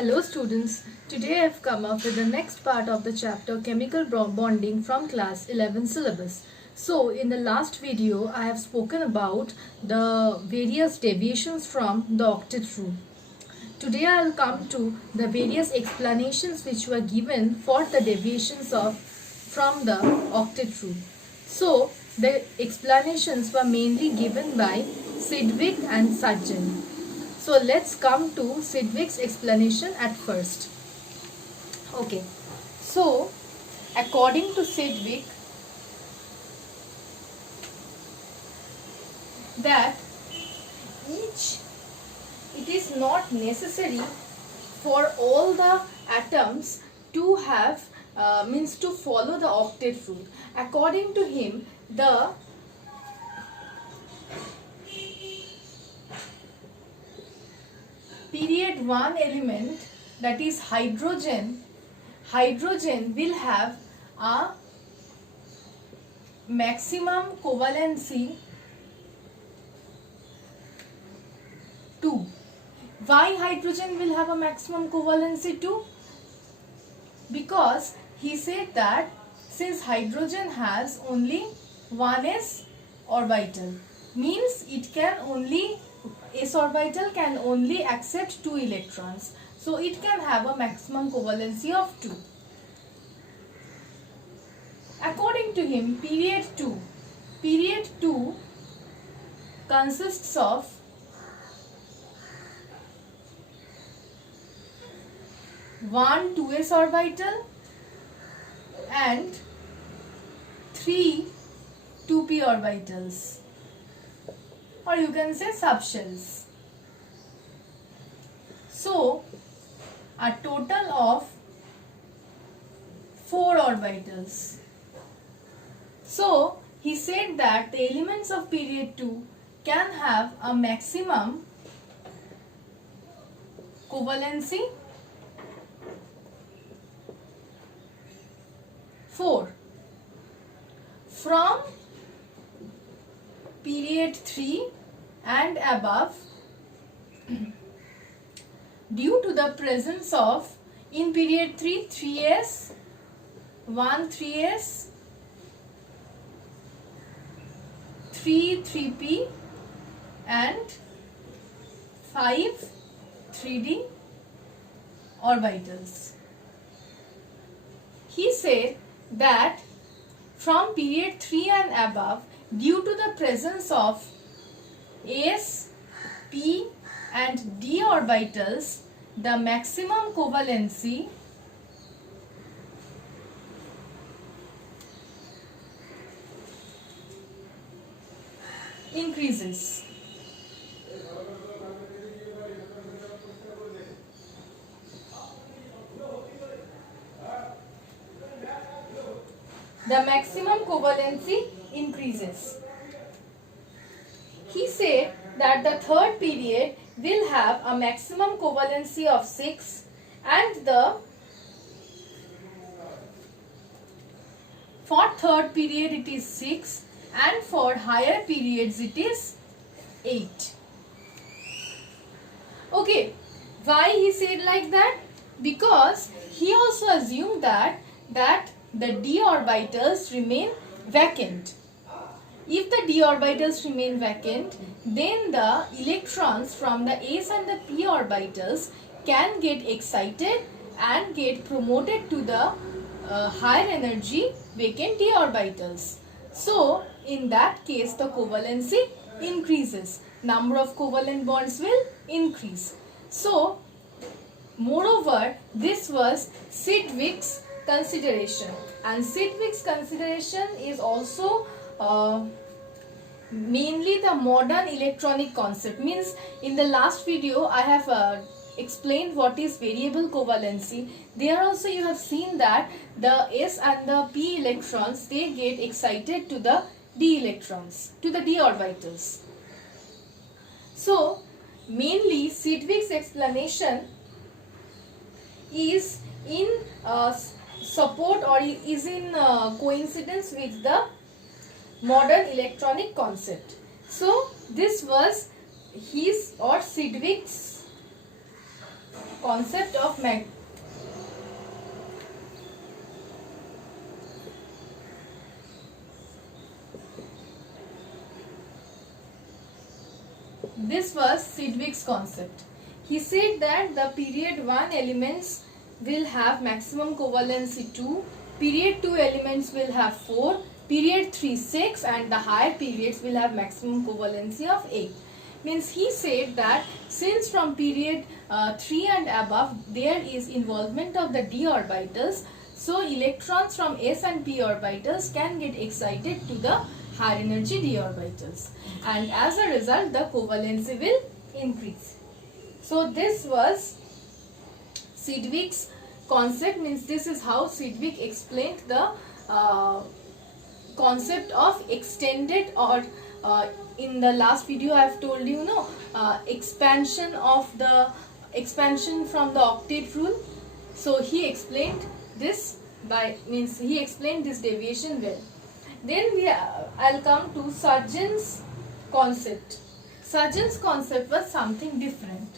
Hello students, today I have come up with the next part of the chapter chemical bonding from class 11 syllabus. So in the last video I have spoken about the various deviations from the octet rule. Today I will come to the various explanations which were given for the deviations from the octet rule. So the explanations were mainly given by Sidgwick and Sugden. So let's come to Sidgwick's explanation at first. Okay, so according to Sidgwick, that it is not necessary for all the atoms to have to follow the octet rule. According to him, the period 1 element, that is hydrogen will have a maximum covalency 2. Why hydrogen will have a maximum covalency 2? Because he said that since hydrogen has only one s orbital, means it can only s orbital can only accept 2 electrons, so it can have a maximum covalency of 2. According to him, period 2 consists of one 2s orbital and 3 2p orbitals, or you can say subshells. So a total of 4 orbitals. So he said that the elements of period 2 can have a maximum covalency 4. From period 3 and above, due to the presence of, in period 3, 3s, 1 3s, 3 3p and 5 3d orbitals. He said that from period 3 and above, due to the presence of s, p and d orbitals, the maximum covalency increases. The maximum covalency increases. He said that the third period will have a maximum covalency of 6 and for third period it is 6 and for higher periods it is 8. Okay, why he said like that? Because he also assumed that the d orbitals remain vacant. If the d orbitals remain vacant, then the electrons from the s and the p orbitals can get excited and get promoted to the higher energy vacant d orbitals. So in that case the covalency increases, number of covalent bonds will increase. So moreover, this was Sidgwick's consideration, and Sidgwick's consideration is also mainly the modern electronic concept. Means in the last video I have explained what is variable covalency. There also you have seen that the s and the p electrons, they get excited to the d electrons, to the d orbitals. So mainly Sidgwick's explanation is in support or is in coincidence with the modern electronic concept. So this was his or Sidgwick's concept of this was Sidgwick's concept. He said that the period 1 elements will have maximum covalency 2, period 2 elements will have 4, period 3 6, and the higher periods will have maximum covalency of 8. Means he said that since from period 3 and above there is involvement of the d orbitals, so electrons from s and p orbitals can get excited to the higher energy d orbitals, and as a result the covalency will increase. So this was Sidgwick's concept. Means this is how Sidgwick explained the concept of extended, or in the last video I have told you, expansion from the octet rule. So he explained this he explained this deviation well. Then I'll come to Sargent's concept. Sargent's concept was something different.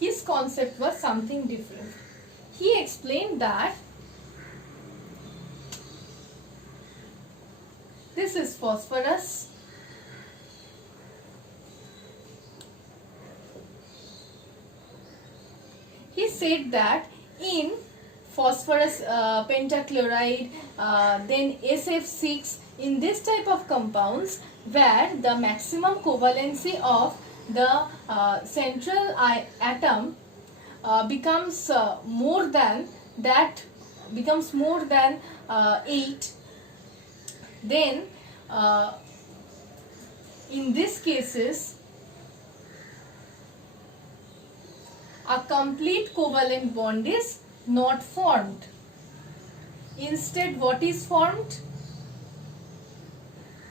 His concept was something different. He explained that this is phosphorus, he said that in phosphorus pentachloride, then SF6, in this type of compounds where the maximum covalency of the central atom becomes more than 8, then in these cases a complete covalent bond is not formed. Instead, what is formed?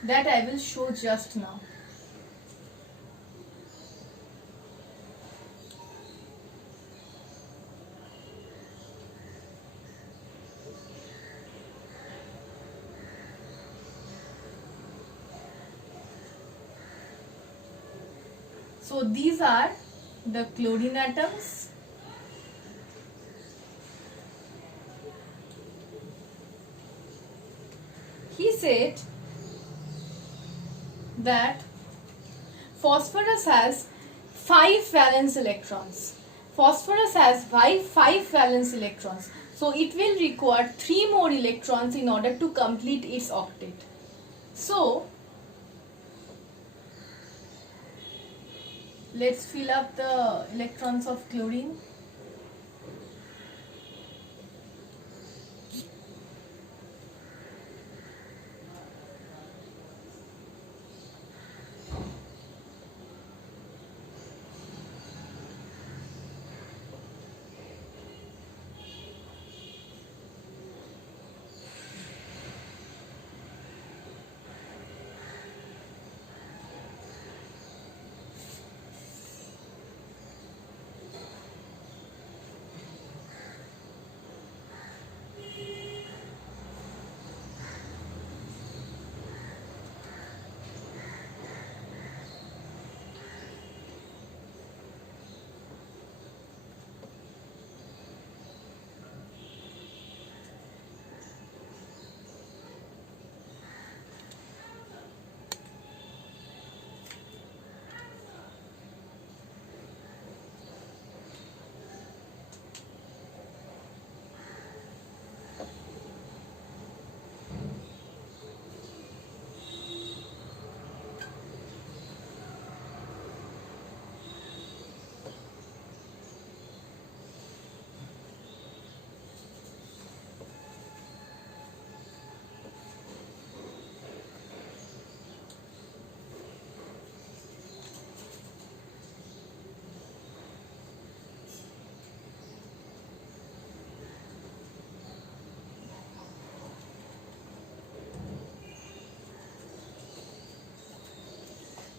That I will show just now. So these are the chlorine atoms. He said that phosphorus has 5 valence electrons. Phosphorus has 5 valence electrons. So it will require 3 more electrons in order to complete its octet. So let's fill up the electrons of chlorine.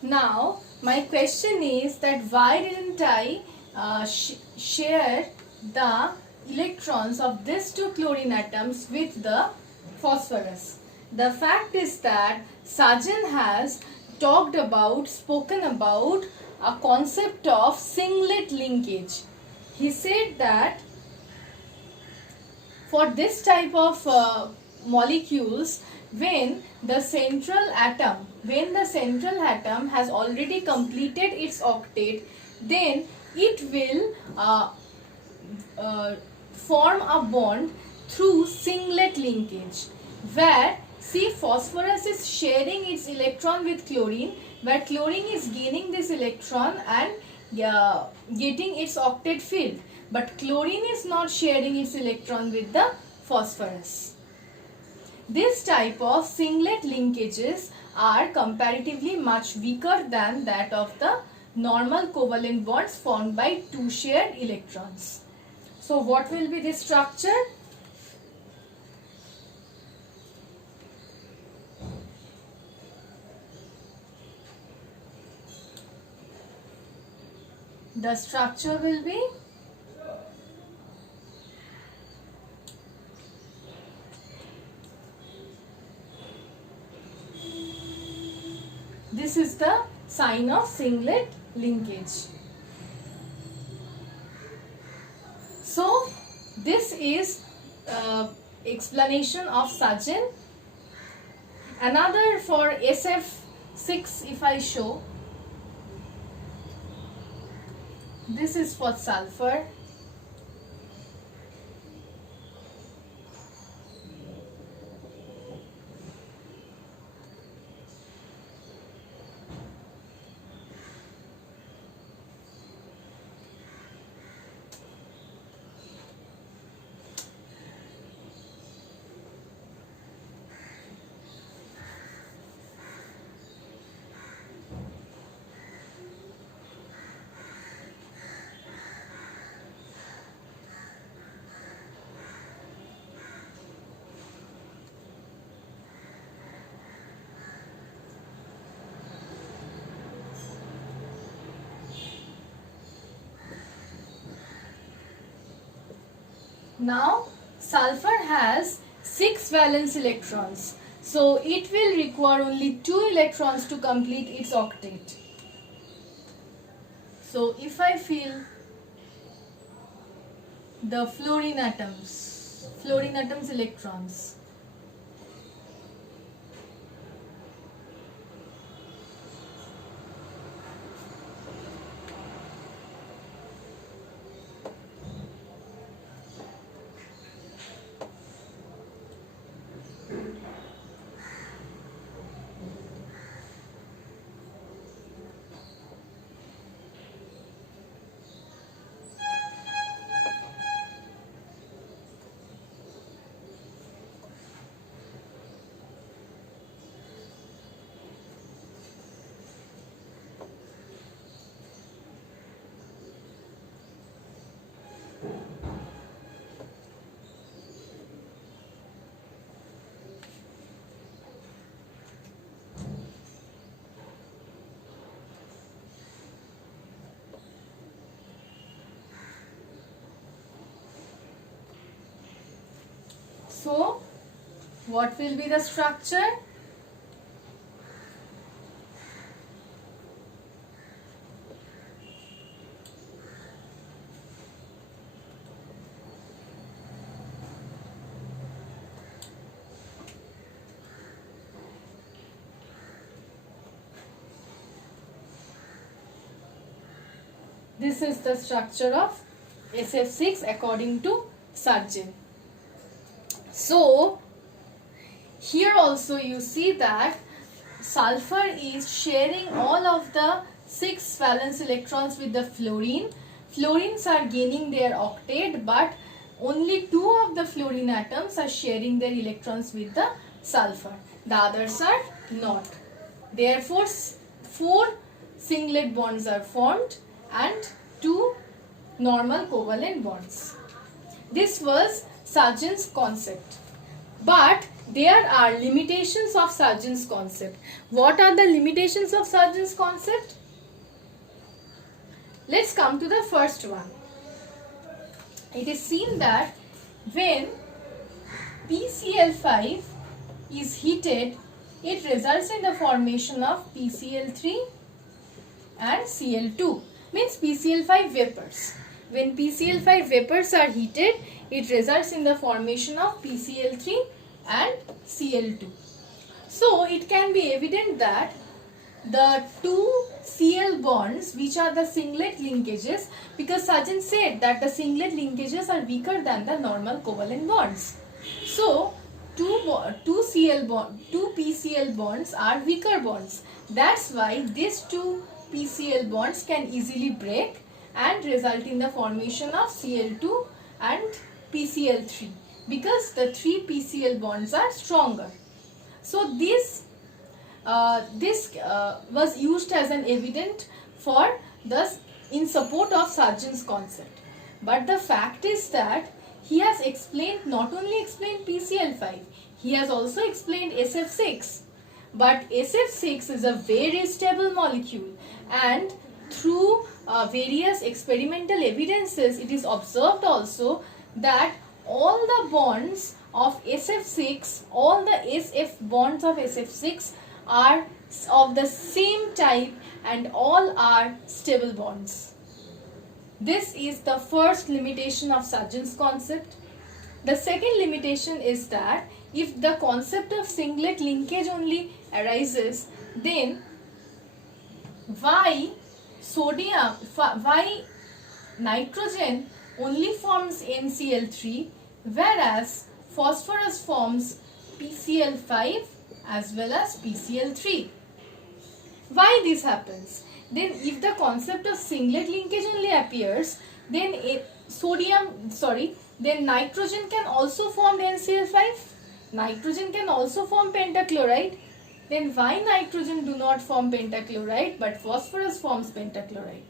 Now my question is that why didn't I share the electrons of these two chlorine atoms with the phosphorus? The fact is that Sajan has spoken about a concept of singlet linkage. He said that for this type of molecules, when the central atom has already completed its octet, then it will form a bond through singlet linkage, where see phosphorus is sharing its electron with chlorine, where chlorine is gaining this electron and getting its octet filled, but chlorine is not sharing its electron with the phosphorus. This type of singlet linkages are comparatively much weaker than that of the normal covalent bonds formed by two shared electrons. So what will be the structure? The structure will be this is the sign of singlet linkage. So this is explanation of Sajan. Another for SF6, if I show, this is for sulfur. Now sulfur has 6 valence electrons, so it will require only 2 electrons to complete its octet. So if I fill the fluorine atoms electrons, so what will be the structure? This is the structure of SF6 according to Sargent. So here also you see that sulfur is sharing all of the 6 valence electrons with the fluorine. Fluorines are gaining their octet, but only 2 of the fluorine atoms are sharing their electrons with the sulfur. The others are not. Therefore 4 singlet bonds are formed and 2 normal covalent bonds. This was Sargent's concept. But there are limitations of Sargent's concept. What are the limitations of Sargent's concept? Let's come to the first one. It is seen that when PCl5 is heated, it results in the formation of PCl3 and Cl2, means PCl5 vapors. When PCl5 vapors are heated, it results in the formation of PCl3 and Cl2. So it can be evident that the two Cl bonds, which are the singlet linkages, because Sargent said that the singlet linkages are weaker than the normal covalent bonds. So two PCl bonds are weaker bonds. That's why these two PCl bonds can easily break and result in the formation of Cl2 and PCl3, because the three PCl bonds are stronger. So this was used as an evidence for in support of Sargent's concept. But the fact is that he has not only explained PCl5, he has also explained SF6. But SF6 is a very stable molecule, and through various experimental evidences, it is observed also that all the bonds of SF6, all the SF bonds of SF6 are of the same type and all are stable bonds. This is the first limitation of Sargent's concept. The second limitation is that if the concept of singlet linkage only arises, then why nitrogen only forms NCl3, whereas phosphorus forms PCl5 as well as PCl3. Why this happens? Then if the concept of singlet linkage only appears, then then nitrogen can also form NCl5. Nitrogen can also form pentachloride. Then why nitrogen do not form pentachloride but phosphorus forms pentachloride?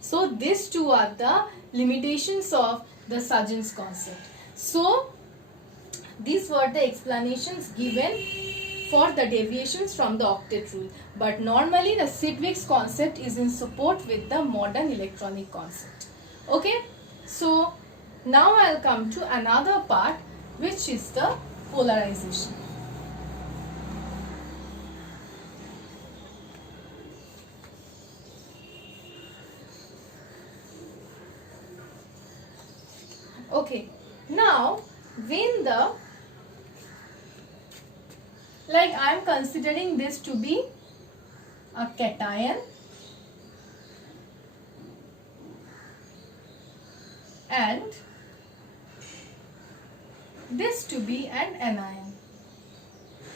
So these two are the limitations of the Sargent's concept. So these were the explanations given for the deviations from the octet rule. But normally the Sidgwick's concept is in support with the modern electronic concept. Okay, so now I'll come to another part, which is the polarization. Okay, now when I am considering this to be a cation and this to be an anion.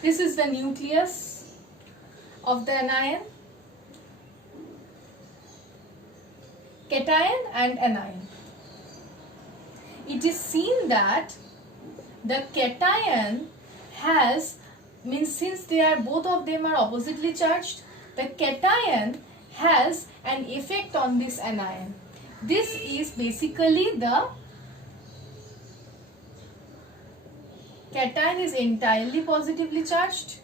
This is the nucleus of the anion, cation and anion. It is seen that the cation has, since they are both of them are oppositely charged, the cation has an effect on this anion. This is basically the cation is entirely positively charged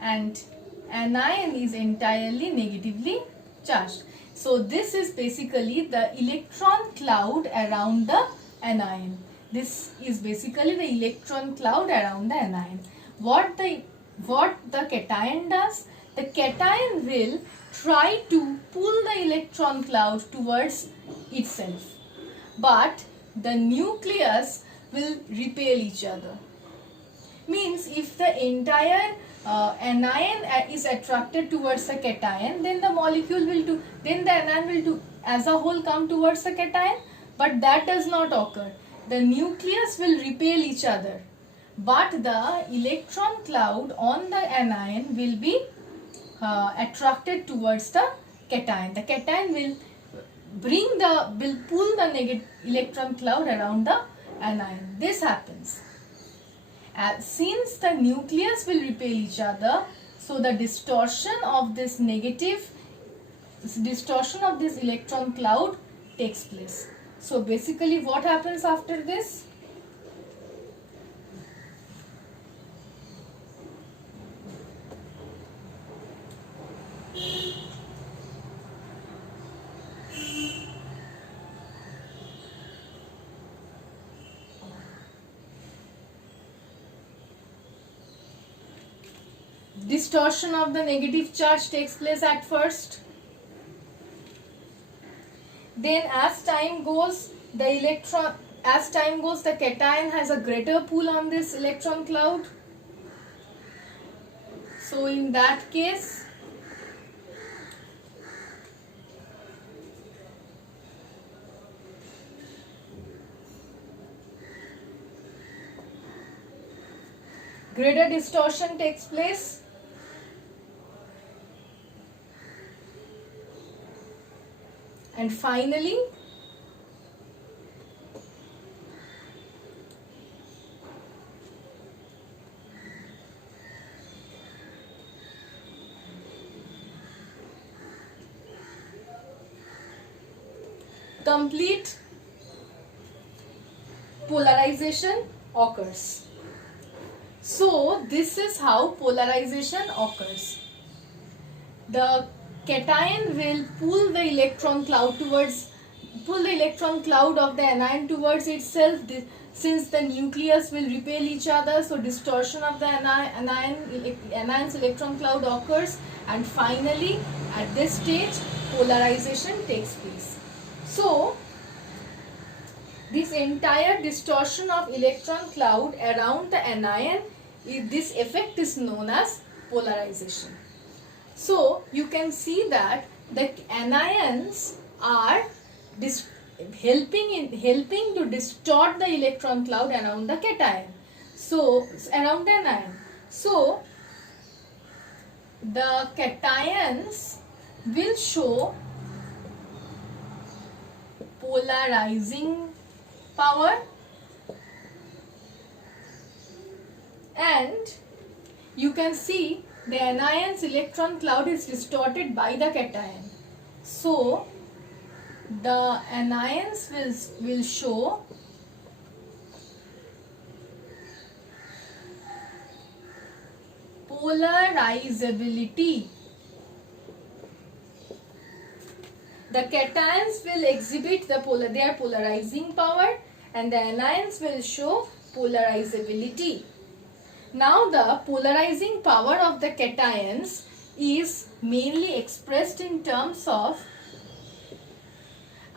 and anion is entirely negatively charged. So this is basically the electron cloud around the anion. This is basically the electron cloud around the anion. What the cation does, the cation will try to pull the electron cloud towards itself, but the nucleus will repel each other. Means if the entire anion is attracted towards the cation, then the molecule will then the anion will as a whole come towards the cation, but that does not occur. The nucleus will repel each other, but the electron cloud on the anion will be attracted towards the cation. The cation will pull the negative electron cloud around the anion. This happens. Since the nucleus will repel each other, so the distortion of this electron cloud takes place. So basically what happens after this? distortion of the negative charge takes place at first. Then as time goes, the cation has a greater pull on this electron cloud. So in that case, greater distortion takes place. And finally, complete polarization occurs. So this is how polarization occurs. The cation will pull the electron cloud of the anion towards itself, since the nucleus will repel each other, so distortion of the anion's electron cloud occurs, and finally at this stage polarization takes place. So this entire distortion of electron cloud around the anion, this effect is known as polarization. So you can see that the anions are helping to distort the electron cloud around the cation. So around the anion. So the cations will show polarizing power, and you can see the anion's electron cloud is distorted by the cation. So the anions will show polarizability. The cations will exhibit their polarizing power, and the anions will show polarizability. Now the polarizing power of the cations is mainly expressed in terms of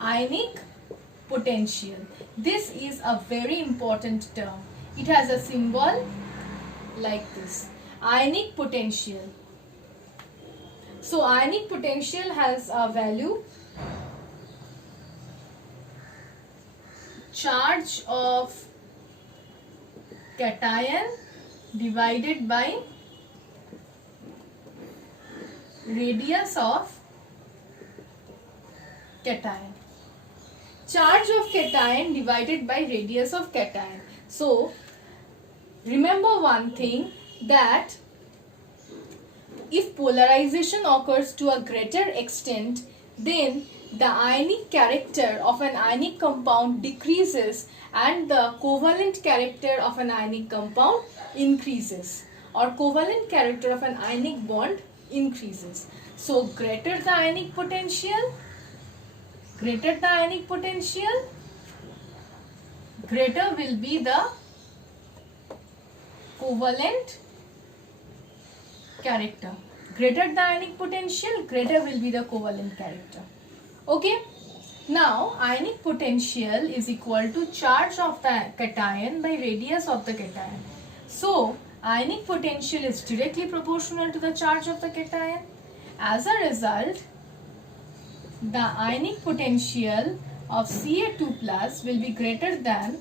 ionic potential. This is a very important term. It has a symbol like this, ionic potential. So ionic potential has a value, charge of cation divided by radius of cation. Charge of cation divided by radius of cation. So remember one thing, that if polarization occurs to a greater extent, then the ionic character of an ionic compound decreases and the covalent character of an ionic compound increases, or covalent character of an ionic bond increases. So greater the ionic potential, greater will be the covalent character. Greater the ionic potential, greater will be the covalent character. Okay. Now ionic potential is equal to charge of the cation by radius of the cation. So ionic potential is directly proportional to the charge of the cation. As a result, the ionic potential of Ca2 plus will be greater than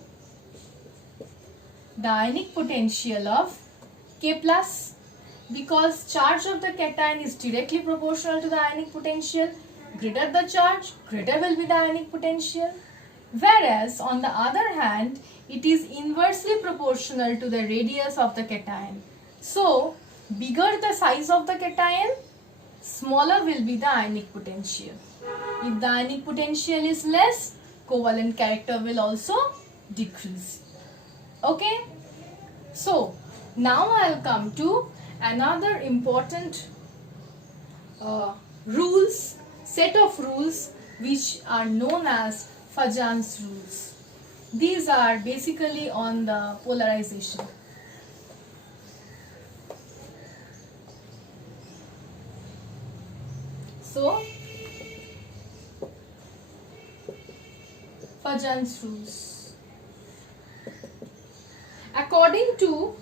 the ionic potential of K plus, because charge of the cation is directly proportional to the ionic potential. Greater the charge, greater will be the ionic potential. Whereas on the other hand, it is inversely proportional to the radius of the cation. So bigger the size of the cation, smaller will be the ionic potential. If the ionic potential is less, covalent character will also decrease. Okay. So now I'll come to another important set of rules which are known as Fajan's rules. These are basically on the polarization. So Fajans rules. According to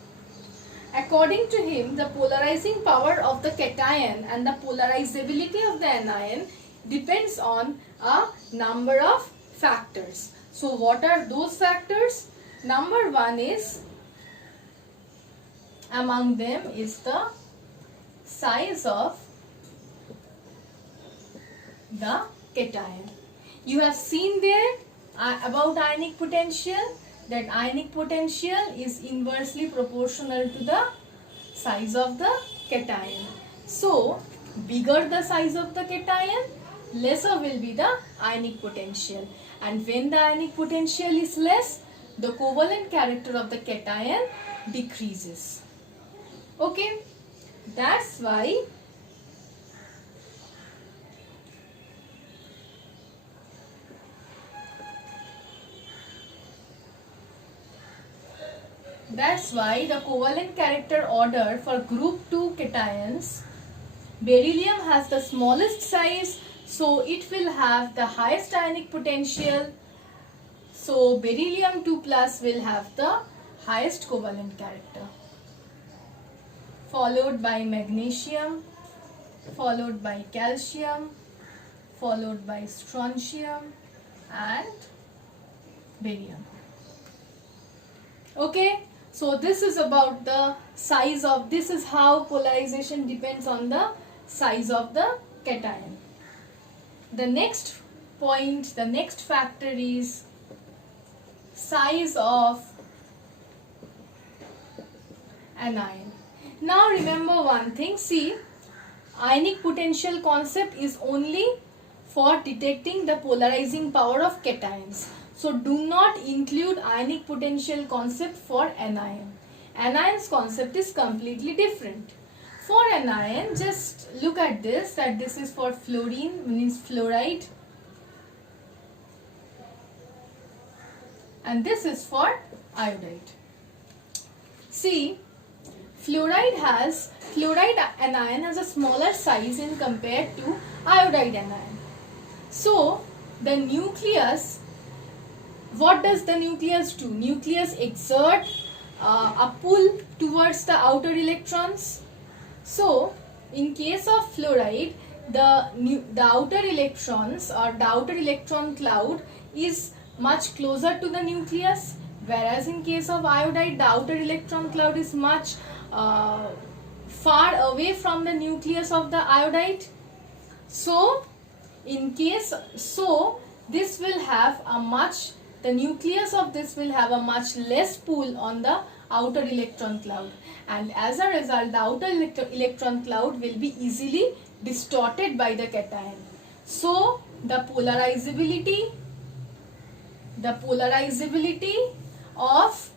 him, the polarizing power of the cation and the polarizability of the anion depends on a number of factors. So what are those factors? Number one is, among them is the size of the cation. You have seen there about ionic potential, that ionic potential is inversely proportional to the size of the cation. So bigger the size of the cation, lesser will be the ionic potential, and when the ionic potential is less, the covalent character of the cation decreases. Okay, that's why the covalent character order for group 2 cations, beryllium has the smallest size, so it will have the highest ionic potential. So beryllium 2 plus will have the highest covalent character, followed by magnesium, followed by calcium, followed by strontium and barium. Okay, so this is about the size of, this is how polarization depends on the size of the cation. The next point, the next factor is size of anion. Now remember one thing, see, ionic potential concept is only for detecting the polarizing power of cations. So do not include ionic potential concept for anion. Anion's concept is completely different. For anion, just look at this, that this is for fluorine, means fluoride, and this is for iodide. See, fluoride anion has a smaller size in compared to iodide anion. So the nucleus, what does the nucleus do? Nucleus exert a pull towards the outer electrons. So in case of fluoride, the outer electrons or the outer electron cloud is much closer to the nucleus, whereas in case of iodide, the outer electron cloud is much far away from the nucleus of the iodide. So this will have a much, the nucleus of this will have a much less pull on the outer electron cloud, and as a result the outer electron cloud will be easily distorted by the cation. So the polarizability of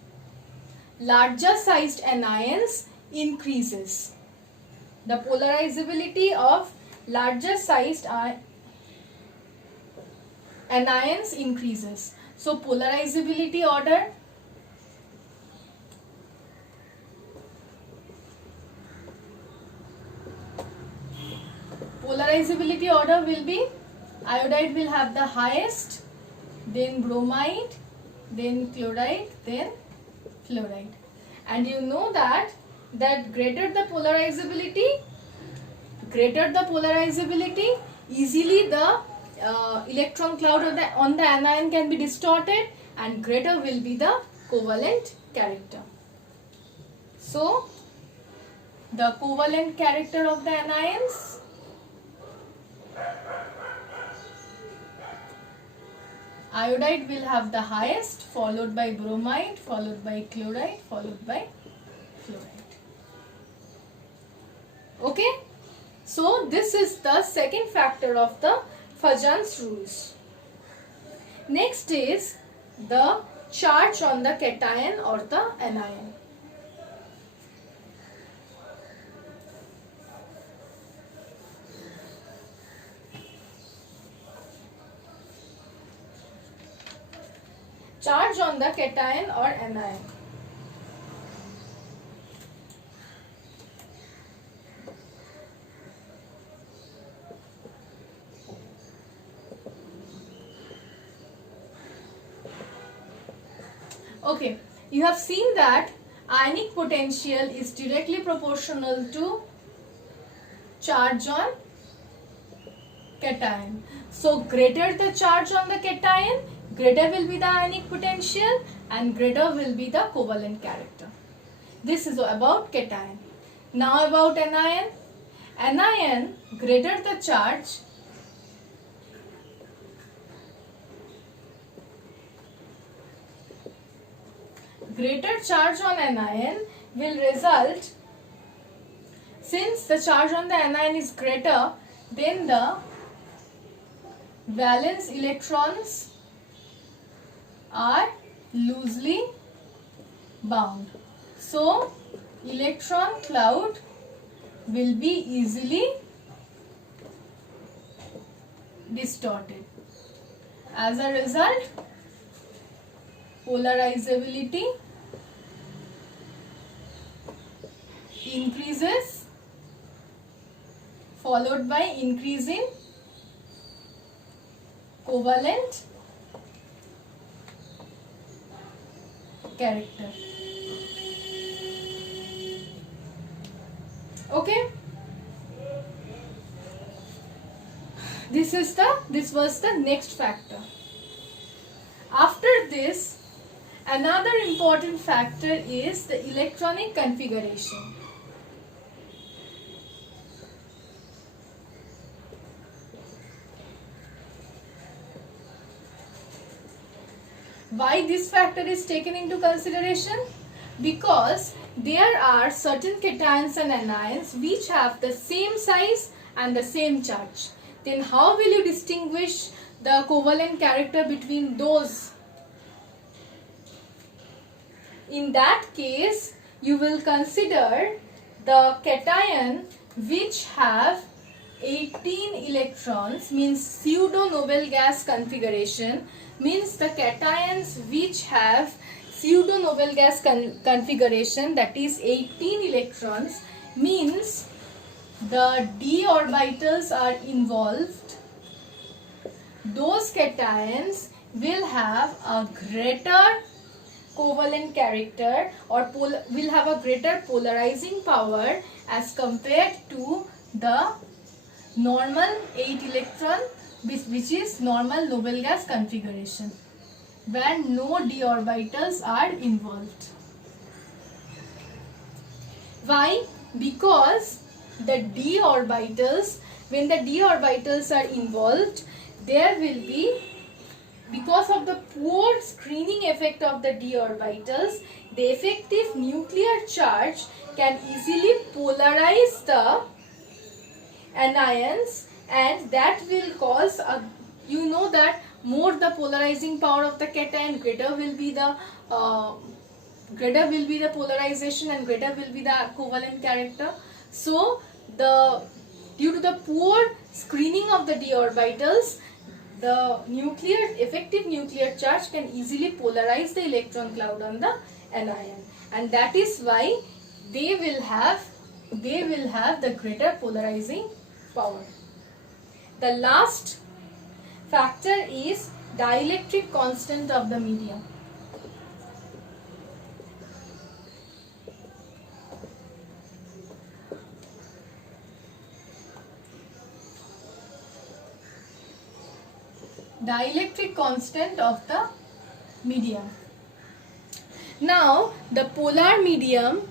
larger sized anions increases. The polarizability of larger sized anions increases. So polarizability order, will be, iodide will have the highest, then bromide, then chloride, then fluoride. And you know that greater the polarizability, easily the electron cloud on the anion can be distorted, and greater will be the covalent character. So the covalent character of the anions, iodide will have the highest, followed by bromide, followed by chloride, followed by fluoride. Okay, so this is the second factor of the Fajans rules. Next is the charge on the cation or the anion. Charge on the cation or anion. Okay, you have seen that ionic potential is directly proportional to charge on cation. So greater the charge on the cation, greater will be the ionic potential and greater will be the covalent character. This is about cation. Now about anion. Anion, greater the charge, greater charge on anion will result, since the charge on the anion is greater, then the valence electrons are loosely bound. So electron cloud will be easily distorted. As a result, polarizability increases, followed by increase in covalent character. Okay, this was the next factor. After this, another important factor is the electronic configuration. Why this factor is taken into consideration? Because there are certain cations and anions which have the same size and the same charge. Then how will you distinguish the covalent character between those? In that case, you will consider the cation which have 18 electrons, means pseudo noble gas configuration, means the cations which have pseudo noble gas configuration, that is 18 electrons, means the d orbitals are involved. Those cations will have a greater covalent character or will have a greater polarizing power as compared to the normal 8 electron, which is normal noble gas configuration, where no d orbitals are involved. Why? Because the d orbitals, when the d orbitals are involved, there will be, because of the poor screening effect of the d orbitals, the effective nuclear charge can easily polarize the anions, and that will cause a, you know that more the polarizing power of the cation, greater will be the polarization and greater will be the covalent character. So due to the poor screening of the d orbitals, the effective nuclear charge can easily polarize the electron cloud on the anion, and that is why they will have the greater polarizing power. The last factor is dielectric constant of the medium. Dielectric constant of the medium. Now the polar medium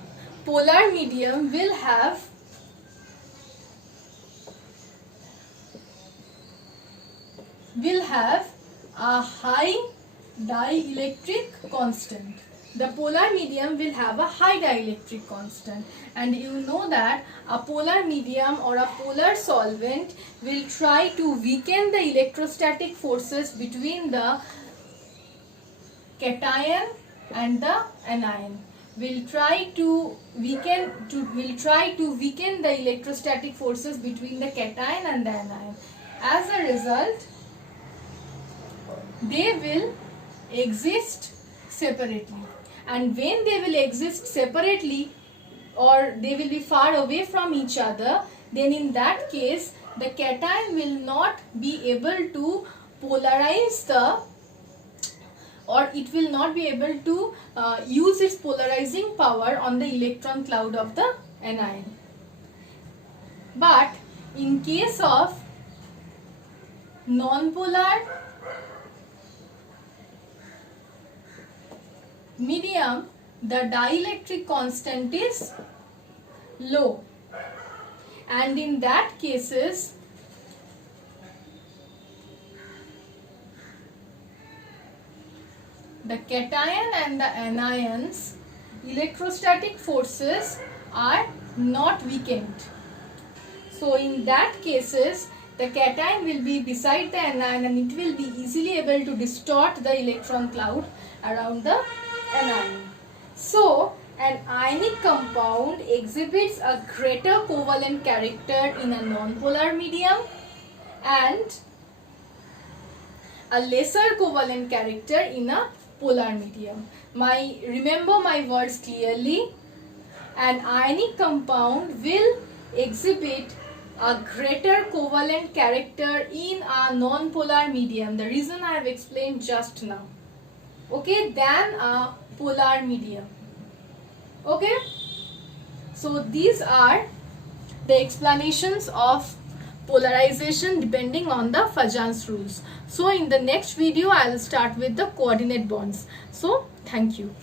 will have a high dielectric constant. The polar medium will have a high dielectric constant, and you know that a polar medium or a polar solvent will try to weaken the electrostatic forces between the cation and the anion. Will try to weaken the electrostatic forces between the cation and the anion. As a result, they will exist separately, and when they will exist separately or they will be far away from each other, then in that case the cation will not be able to polarize the or it will not be able to use its polarizing power on the electron cloud of the anion. But in case of non-polar medium, the dielectric constant is low, and in that cases the cation and the anions electrostatic forces are not weakened. So in that cases the cation will be beside the anion and it will be easily able to distort the electron cloud around the anion. So an ionic compound exhibits a greater covalent character in a non-polar medium and a lesser covalent character in a polar medium. Remember my words clearly. An ionic compound will exhibit a greater covalent character in a non-polar medium. The reason I have explained just now. Okay, than a polar medium. Okay, so these are the explanations of polarization depending on the Fajans rules. So in the next video I will start with the coordinate bonds. So thank you.